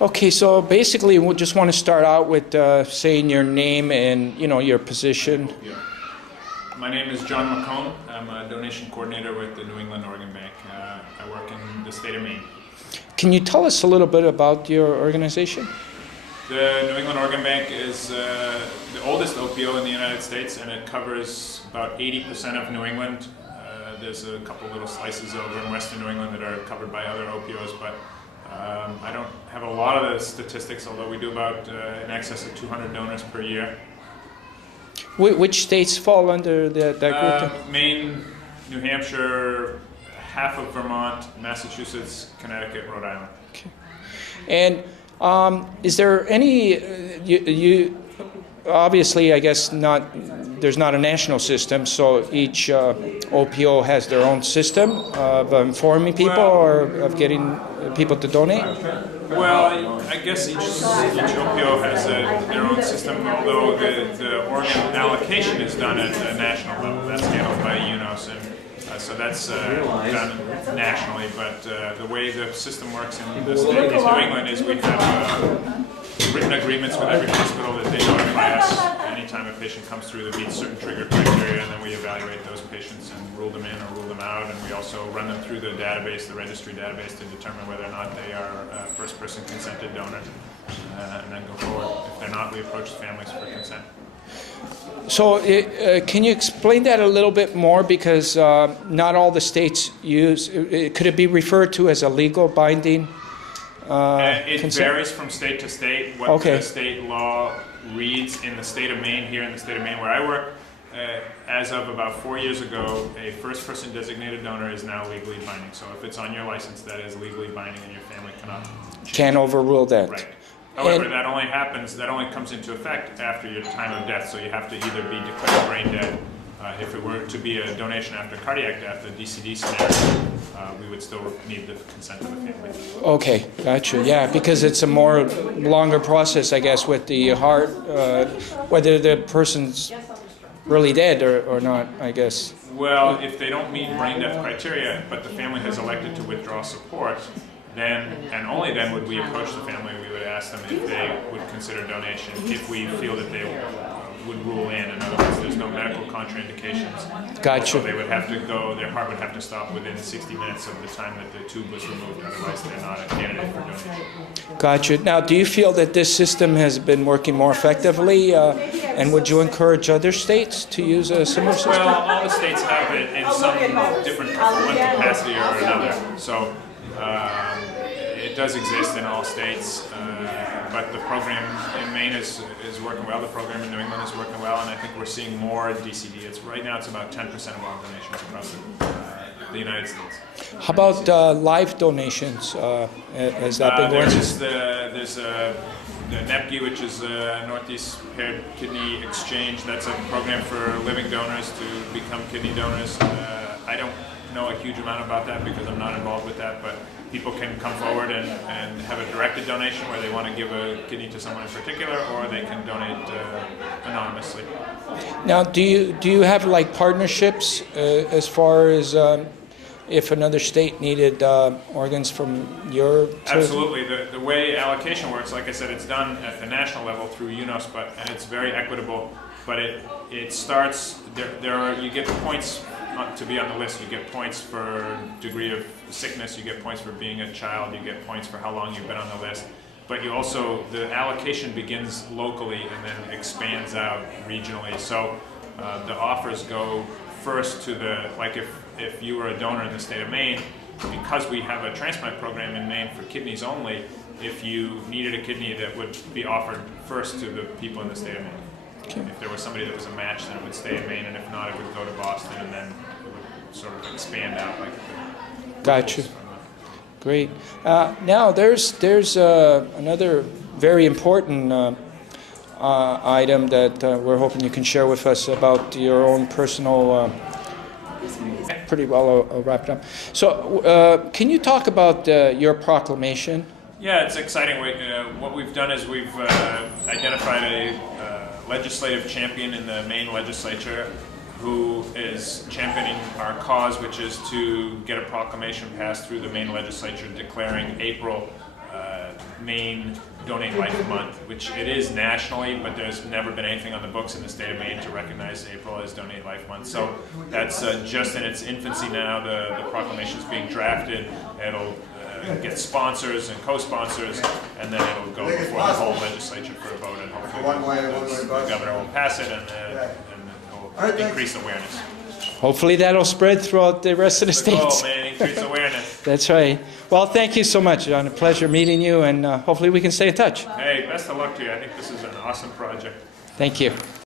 Okay, so basically we just want to start out with saying your name and, your position. Yeah. My name is John Macone. I'm a donation coordinator with the New England Organ Bank. I work in the state of Maine. Can you tell us a little bit about your organization? The New England Organ Bank is the oldest OPO in the United States, and it covers about 80% of New England. There's a couple little slices over in western New England that are covered by other OPOs, but I don't have a lot of the statistics, although we do about in excess of 200 donors per year. Which states fall under that group? Maine, New Hampshire, half of Vermont, Massachusetts, Connecticut, Rhode Island. Okay. And is there any, you obviously, I guess not, there's not a national system, so each OPO has their own system of informing people or of getting people to donate? Well, I guess each OPO has their own system, although the organ allocation is done at a national level. That's handled by UNOS, and so that's done nationally. But the way the system works in the state of New England is we have written agreements with every hospital that they notify us anytime a patient comes through that meets certain trigger criteria, and then we evaluate those patients and rule them in or rule them out, and we also run them through the database, the registry database, to determine whether or not they are a first-person consented donor, and then go forward. If they're not, we approach the families for consent. So can you explain that a little bit more, because not all the states use, could it be referred to as a legal binding it consent? varies from state to state what the state law reads. In the state of Maine, here in the state of Maine where I work, as of about 4 years ago, a first-person designated donor is now legally binding. So if it's on your license, that is legally binding, and your family cannot Can't overrule that. Right. However, that only comes into effect after your time of death. So you have to either be declared brain dead. If it were to be a donation after cardiac death, a DCD scenario, we would still need the consent of the family. Okay, gotcha. Yeah, because it's a more longer process, I guess, with the heart, whether the person's really dead or not, I guess. Well, if they don't meet brain death criteria, but the family has elected to withdraw support, then, and only then, would we approach the family. We would ask them if they would consider donation, if we feel that they would rule in. In other words, there's no medical contraindications. Gotcha. So they would have to go, their heart would have to stop within 60 minutes of the time that the tube was removed, otherwise they're not a candidate for donation. Gotcha. Now, do you feel that this system has been working more effectively, and would you encourage other states to use a similar system? Well, all the states have it in some different one capacity or another. So it does exist in all states, but the program in Maine is working well. The program in New England is working well, and I think we're seeing more DCD. Right now it's about 10% of all donations across the United States. How about live donations? Has that been going? There's the NEOB.mpg, which is Northeast Paired Kidney Exchange. That's a program for living donors to become kidney donors. I don't know a huge amount about that because I'm not involved with that, but people can come forward and have a directed donation where they want to give a kidney to someone in particular, or they can donate anonymously. Now, do you have like partnerships as far as if another state needed organs from your? Absolutely. The way allocation works, like I said, it's done at the national level through UNOS, and it's very equitable. But it starts you get points to be on the list. You get points for degree of sickness, you get points for being a child, you get points for how long you've been on the list. But you also, the allocation begins locally and then expands out regionally. So the offers go first to like if you were a donor in the state of Maine, because we have a transplant program in Maine for kidneys only, if you needed a kidney, that would be offered first to the people in the state of Maine. Okay. If there was somebody that was a match, then it would stay in Maine, and if not, it would go to Boston, and then it would sort of expand out like the Gotcha. Great. Now, there's another very important item that we're hoping you can share with us about your own personal. Pretty well wrapped up. So, can you talk about your proclamation? Yeah, it's exciting. What we've done is we've identified a legislative champion in the Maine legislature who is championing our cause, which is to get a proclamation passed through the Maine legislature declaring April Maine Donate Life Month, which it is nationally, but there's never been anything on the books in the state of Maine to recognize April as Donate Life Month. So that's just in its infancy now. The proclamation is being drafted. It'll get sponsors and co-sponsors, and then it'll go before the whole legislature for a vote, and hopefully the governor will pass it, and it'll increase awareness. Hopefully that'll spread throughout the rest of the states. Oh man, increase awareness. That's right. Well, thank you so much, John. A pleasure meeting you, and hopefully we can stay in touch. Hey, best of luck to you. I think this is an awesome project. Thank you.